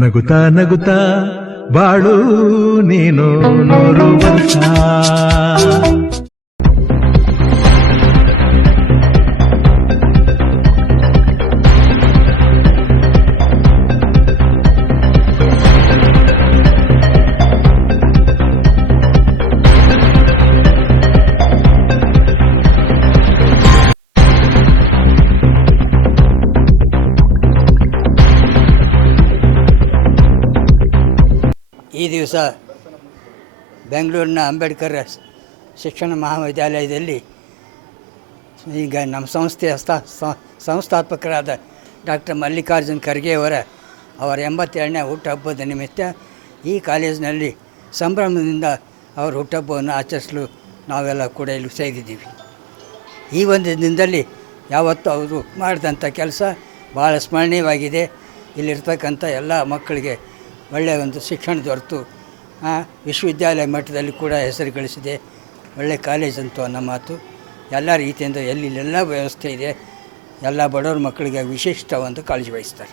ನಗುತ್ತಾ ನಗುತ್ತಾ ಬಾಳು ನೀನು 100 ವರ್ಷ. ಈ ದಿವಸ ಬೆಂಗಳೂರಿನ ಅಂಬೇಡ್ಕರ್ ಶಿಕ್ಷಣ ಮಹಾವಿದ್ಯಾಲಯದಲ್ಲಿ ಈಗ ನಮ್ಮ ಸಂಸ್ಥೆಯ ಸಂಸ್ಥಾಪಕರಾದ ಡಾಕ್ಟರ್ ಮಲ್ಲಿಕಾರ್ಜುನ್ ಖರ್ಗೆ ಅವರ 82ನೇ ಹುಟ್ಟುಹಬ್ಬದ ನಿಮಿತ್ತ ಈ ಕಾಲೇಜಿನಲ್ಲಿ ಸಂಭ್ರಮದಿಂದ ಅವರ ಹುಟ್ಟುಹಬ್ಬವನ್ನು ಆಚರಿಸಲು ನಾವೆಲ್ಲ ಕೂಡ ಇಲ್ಲಿ ಸೇರಿದ್ದೀವಿ. ಈ ಒಂದು ದಿನದಲ್ಲಿ ಯಾವತ್ತೂ ಅವರು ಮಾಡಿದಂಥ ಕೆಲಸ ಭಾಳ ಸ್ಮರಣೀಯವಾಗಿದೆ. ಇಲ್ಲಿರ್ತಕ್ಕಂಥ ಎಲ್ಲ ಮಕ್ಕಳಿಗೆ ಒಳ್ಳೆಯ ಒಂದು ಶಿಕ್ಷಣ ದೊರೆತು ವಿಶ್ವವಿದ್ಯಾಲಯ ಮಟ್ಟದಲ್ಲಿ ಕೂಡ ಹೆಸರು ಗಳಿಸಿದೆ. ಒಳ್ಳೆಯ ಕಾಲೇಜ್ ಅಂತೂ ಅನ್ನೋ ಮಾತು. ಎಲ್ಲ ರೀತಿಯಿಂದ ಎಲ್ಲೆಲ್ಲ ವ್ಯವಸ್ಥೆ ಇದೆ. ಎಲ್ಲ ಬಡವ್ರ ಮಕ್ಕಳಿಗೆ ವಿಶಿಷ್ಟ ಒಂದು ಕಾಳಜಿ ವಹಿಸ್ತಾರೆ.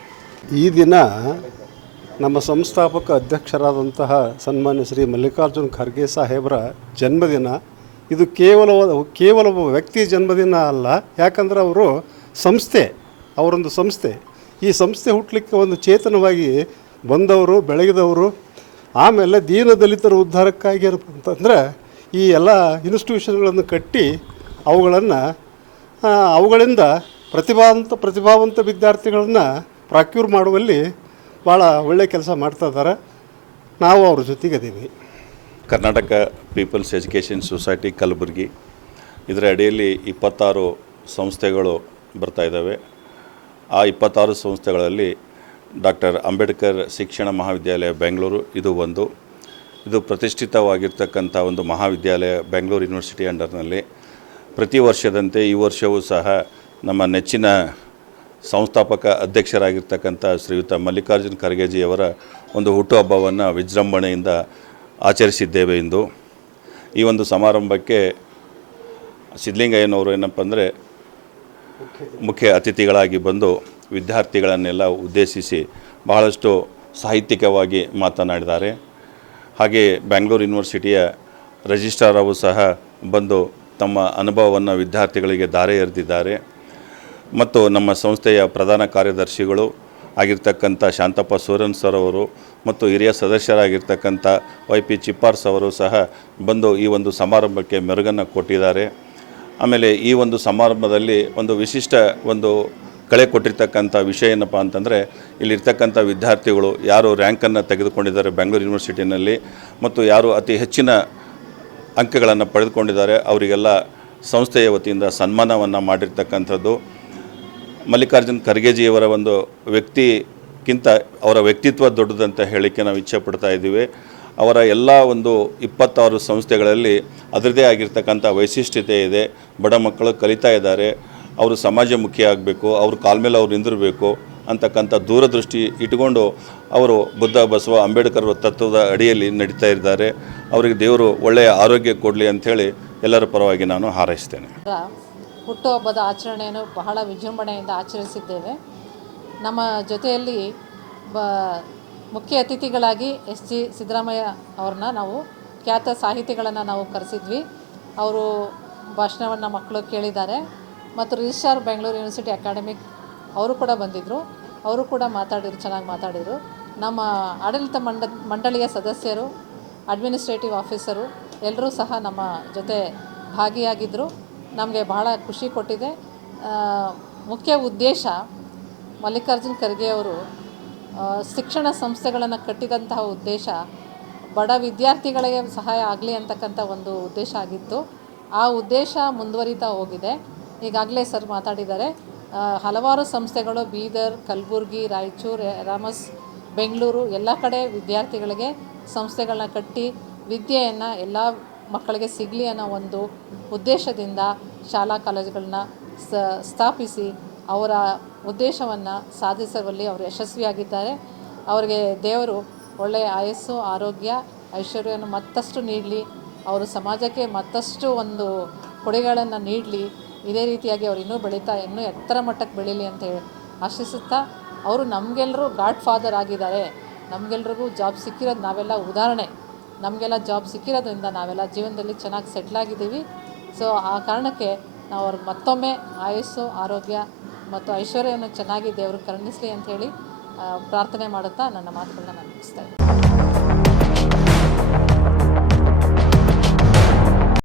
ಈ ದಿನ ನಮ್ಮ ಸಂಸ್ಥಾಪಕ ಅಧ್ಯಕ್ಷರಾದಂತಹ ಸನ್ಮಾನ್ಯ ಶ್ರೀ ಮಲ್ಲಿಕಾರ್ಜುನ್ ಖರ್ಗೆ ಸಾಹೇಬರ ಜನ್ಮದಿನ. ಇದು ಕೇವಲ ಒಬ್ಬ ವ್ಯಕ್ತಿಯ ಜನ್ಮದಿನ ಅಲ್ಲ, ಯಾಕಂದರೆ ಅವರು ಅವರೊಂದು ಸಂಸ್ಥೆ. ಈ ಸಂಸ್ಥೆ ಹುಟ್ಟಲಿಕ್ಕೆ ಒಂದು ಚೇತನವಾಗಿ ಬಂದವರು, ಬೆಳಗಿದವರು. ಆಮೇಲೆ ದೀನ ದಲಿತರ ಉದ್ಧಾರಕ್ಕಾಗಿ ಅಂತಂದರೆ ಈ ಎಲ್ಲ ಇನ್ಸ್ಟಿಟ್ಯೂಷನ್ಗಳನ್ನು ಕಟ್ಟಿ ಅವುಗಳಿಂದ ಪ್ರತಿಭಾವಂತ ವಿದ್ಯಾರ್ಥಿಗಳನ್ನು ಪ್ರಾಕ್ಯೂರ್ ಮಾಡುವಲ್ಲಿ ಭಾಳ ಒಳ್ಳೆಯ ಕೆಲಸ ಮಾಡ್ತಾ ಇದ್ದಾರೆ. ನಾವು ಅವ್ರ ಜೊತೆಗಿದ್ದೀವಿ. Karnataka peoples education society Kalaburagi, ಇದರ ಅಡಿಯಲ್ಲಿ 26 ಸಂಸ್ಥೆಗಳು ಬರ್ತಾಯಿದ್ದಾವೆ. ಆ 26 ಸಂಸ್ಥೆಗಳಲ್ಲಿ ಡಾಕ್ಟರ್ ಅಂಬೇಡ್ಕರ್ ಶಿಕ್ಷಣ ಮಹಾವಿದ್ಯಾಲಯ ಬೆಂಗಳೂರು ಇದು ಪ್ರತಿಷ್ಠಿತವಾಗಿರ್ತಕ್ಕಂಥ ಒಂದು ಮಹಾವಿದ್ಯಾಲಯ. ಬೆಂಗಳೂರು ಯೂನಿವರ್ಸಿಟಿ ಅಂಡರ್ನಲ್ಲಿ ಪ್ರತಿ ವರ್ಷದಂತೆ ಈ ವರ್ಷವೂ ಸಹ ನಮ್ಮ ನೆಚ್ಚಿನ ಸಂಸ್ಥಾಪಕ ಅಧ್ಯಕ್ಷರಾಗಿರ್ತಕ್ಕಂಥ ಶ್ರೀಯುತ ಮಲ್ಲಿಕಾರ್ಜುನ್ ಖರ್ಗೆಜಿಯವರ ಒಂದು ಹುಟ್ಟುಹಬ್ಬವನ್ನು ವಿಜೃಂಭಣೆಯಿಂದ ಆಚರಿಸಿದ್ದೇವೆ. ಇಂದು ಈ ಒಂದು ಸಮಾರಂಭಕ್ಕೆ ಸಿದ್ಧಲಿಂಗಯ್ಯನವರು ಏನಪ್ಪ ಅಂದರೆ ಮುಖ್ಯ ಅತಿಥಿಗಳಾಗಿ ಬಂದು ವಿದ್ಯಾರ್ಥಿಗಳನ್ನೆಲ್ಲ ಉದ್ದೇಶಿಸಿ ಬಹಳಷ್ಟು ಸಾಹಿತ್ಯಿಕವಾಗಿ ಮಾತನಾಡಿದ್ದಾರೆ. ಹಾಗೆ ಬೆಂಗಳೂರು ಯೂನಿವರ್ಸಿಟಿಯ ರಿಜಿಸ್ಟ್ರಾರವು ಸಹ ಬಂದು ತಮ್ಮ ಅನುಭವವನ್ನು ವಿದ್ಯಾರ್ಥಿಗಳಿಗೆ ಧಾರೆ ಎರೆದಿದ್ದಾರೆ. ಮತ್ತು ನಮ್ಮ ಸಂಸ್ಥೆಯ ಪ್ರಧಾನ ಕಾರ್ಯದರ್ಶಿಗಳು ಆಗಿರ್ತಕ್ಕಂಥ ಶಾಂತಪ್ಪ ಸೂರನ್ ಸರ್ ಅವರು ಮತ್ತು ಹಿರಿಯ ಸದಸ್ಯರಾಗಿರ್ತಕ್ಕಂಥ YP ಚಿಪ್ಪಾರ್ಸ್ ಅವರು ಸಹ ಬಂದು ಈ ಒಂದು ಸಮಾರಂಭಕ್ಕೆ ಮೆರುಗನ್ನು ಕೊಟ್ಟಿದ್ದಾರೆ. ಆಮೇಲೆ ಈ ಒಂದು ಸಮಾರಂಭದಲ್ಲಿ ಒಂದು ವಿಶಿಷ್ಟ ಒಂದು ಕಳೆ ಕೊಟ್ಟಿರ್ತಕ್ಕಂಥ ವಿಷಯ ಏನಪ್ಪ ಅಂತಂದರೆ, ಇಲ್ಲಿರ್ತಕ್ಕಂಥ ವಿದ್ಯಾರ್ಥಿಗಳು ಯಾರು ರ್ಯಾಂಕನ್ನು ತೆಗೆದುಕೊಂಡಿದ್ದಾರೆ ಬೆಂಗಳೂರು ಯೂನಿವರ್ಸಿಟಿನಲ್ಲಿ ಮತ್ತು ಯಾರು ಅತಿ ಹೆಚ್ಚಿನ ಅಂಕಗಳನ್ನು ಪಡೆದುಕೊಂಡಿದ್ದಾರೆ ಅವರಿಗೆಲ್ಲ ಸಂಸ್ಥೆಯ ವತಿಯಿಂದ ಸನ್ಮಾನವನ್ನು ಮಾಡಿರ್ತಕ್ಕಂಥದ್ದು. ಮಲ್ಲಿಕಾರ್ಜುನ್ ಖರ್ಗೆಜಿಯವರ ಒಂದು ವ್ಯಕ್ತಿಗಿಂತ ಅವರ ವ್ಯಕ್ತಿತ್ವ ದೊಡ್ಡದಂತ ಹೇಳಲಿಕ್ಕೆ ನಾವು ಇಚ್ಛೆ ಪಡ್ತಾ ಇದ್ದೀವಿ. ಅವರ ಎಲ್ಲ ಒಂದು 26 ಸಂಸ್ಥೆಗಳಲ್ಲಿ ಅದರದೇ ಆಗಿರ್ತಕ್ಕಂಥ ವೈಶಿಷ್ಟ್ಯತೆ ಇದೆ. ಬಡ ಮಕ್ಕಳು ಕಲಿತಾ ಇದ್ದಾರೆ, ಅವರು ಸಮಾಜಮುಖಿ ಆಗಬೇಕು, ಅವ್ರ ಕಾಲ ಮೇಲೆ ಅವ್ರು ನಿಂದಿರಬೇಕು ಅಂತಕ್ಕಂಥ ದೂರದೃಷ್ಟಿ ಇಟ್ಕೊಂಡು ಅವರು ಬುದ್ಧ ಬಸವ ಅಂಬೇಡ್ಕರ್ ತತ್ವದ ಅಡಿಯಲ್ಲಿ ನಡೀತಾ ಇದ್ದಾರೆ. ಅವರಿಗೆ ದೇವರು ಒಳ್ಳೆಯ ಆರೋಗ್ಯ ಕೊಡಲಿ ಅಂಥೇಳಿ ಎಲ್ಲರ ಪರವಾಗಿ ನಾನು ಹಾರೈಸ್ತೇನೆ. ಹುಟ್ಟುಹಬ್ಬದ ಆಚರಣೆಯನ್ನು ಬಹಳ ವಿಜೃಂಭಣೆಯಿಂದ ಆಚರಿಸಿದ್ದೇವೆ. ನಮ್ಮ ಜೊತೆಯಲ್ಲಿ ಮುಖ್ಯ ಅತಿಥಿಗಳಾಗಿ SG ಸಿದ್ದರಾಮಯ್ಯ ಅವ್ರನ್ನ ನಾವು ಖ್ಯಾತ ಸಾಹಿತಿಗಳನ್ನು ನಾವು ಕರೆಸಿದ್ವಿ. ಅವರು ಭಾಷಣವನ್ನು ಮಕ್ಕಳು ಕೇಳಿದ್ದಾರೆ. ಮತ್ತು ರಿಜಿಸ್ಟ್ರಾರ್ ಬೆಂಗಳೂರು ಯೂನಿವರ್ಸಿಟಿ ಅಕಾಡೆಮಿಕ್ ಅವರು ಕೂಡ ಬಂದಿದ್ದರು. ಅವರು ಕೂಡ ಚೆನ್ನಾಗಿ ಮಾತಾಡಿದರು. ನಮ್ಮ ಆಡಳಿತ ಮಂಡಳಿಯ ಸದಸ್ಯರು, ಅಡ್ಮಿನಿಸ್ಟ್ರೇಟಿವ್ ಆಫೀಸರು ಎಲ್ಲರೂ ಸಹ ನಮ್ಮ ಜೊತೆ ಭಾಗಿಯಾಗಿದ್ದರು. ನಮಗೆ ಬಹಳ ಖುಷಿ ಕೊಟ್ಟಿದೆ. ಮುಖ್ಯ ಉದ್ದೇಶ ಮಲ್ಲಿಕಾರ್ಜುನ್ ಖರ್ಗೆ ಅವರು ಶಿಕ್ಷಣ ಸಂಸ್ಥೆಗಳನ್ನು ಕಟ್ಟಿದಂತಹ ಉದ್ದೇಶ ಬಡ ವಿದ್ಯಾರ್ಥಿಗಳಿಗೆ ಸಹಾಯ ಆಗಲಿ ಅಂತಕ್ಕಂಥ ಒಂದು ಉದ್ದೇಶ ಆಗಿತ್ತು. ಆ ಉದ್ದೇಶ ಮುಂದುವರಿತಾ ಹೋಗಿದೆ. ಈಗಾಗಲೇ ಸರ್ ಮಾತಾಡಿದ್ದಾರೆ. ಹಲವಾರು ಸಂಸ್ಥೆಗಳು ಬೀದರ್, ಕಲಬುರಗಿ, ರಾಯಚೂರು, ರಾಮಸ್, ಬೆಂಗಳೂರು ಎಲ್ಲ ಕಡೆ ವಿದ್ಯಾರ್ಥಿಗಳಿಗೆ ಸಂಸ್ಥೆಗಳನ್ನ ಕಟ್ಟಿ ವಿದ್ಯೆಯನ್ನು ಎಲ್ಲ ಮಕ್ಕಳಿಗೆ ಸಿಗಲಿ ಅನ್ನೋ ಒಂದು ಉದ್ದೇಶದಿಂದ ಶಾಲಾ ಕಾಲೇಜುಗಳನ್ನ ಸ್ಥಾಪಿಸಿ ಅವರ ಉದ್ದೇಶವನ್ನು ಸಾಧಿಸುವಲ್ಲಿ ಅವರು ಯಶಸ್ವಿಯಾಗಿದ್ದಾರೆ. ಅವರಿಗೆ ದೇವರು ಒಳ್ಳೆಯ ಆಯಸ್ಸು, ಆರೋಗ್ಯ, ಐಶ್ವರ್ಯವನ್ನು ಮತ್ತಷ್ಟು ನೀಡಲಿ. ಅವರು ಸಮಾಜಕ್ಕೆ ಮತ್ತಷ್ಟು ಒಂದು ಕೊಡುಗೆಗಳನ್ನು ನೀಡಲಿ. ಇದೇ ರೀತಿಯಾಗಿ ಅವರು ಇನ್ನೂ ಎತ್ತರ ಮಟ್ಟಕ್ಕೆ ಬೆಳೀಲಿ ಅಂತ ಆಶಿಸುತ್ತಾ, ಅವರು ನಮಗೆಲ್ಲರೂ ಗಾಡ್ ಫಾದರ್ ಆಗಿದ್ದಾರೆ. ನಮಗೆಲ್ರಿಗೂ ಜಾಬ್ ಸಿಕ್ಕಿರೋದು ನಾವೆಲ್ಲ ಉದಾಹರಣೆ. ನಮಗೆಲ್ಲ ಜಾಬ್ ಸಿಕ್ಕಿರೋದ್ರಿಂದ ನಾವೆಲ್ಲ ಜೀವನದಲ್ಲಿ ಚೆನ್ನಾಗಿ ಸೆಟ್ಲಾಗಿದ್ದೀವಿ. ಸೊ ಆ ಕಾರಣಕ್ಕೆ ನಾವು ಅವ್ರಿಗೆ ಮತ್ತೊಮ್ಮೆ ಆಯಸ್ಸು, ಆರೋಗ್ಯ ಮತ್ತು ಐಶ್ವರ್ಯವನ್ನು ಚೆನ್ನಾಗಿ ದೇವರು ಕರುಣಿಸಲಿ ಅಂಥೇಳಿ ಪ್ರಾರ್ಥನೆ ಮಾಡುತ್ತಾ ನನ್ನ ಮಾತುಗಳನ್ನ ನಾನು ಮುಗಿಸ್ತಾ ಇದ್ದೀನಿ.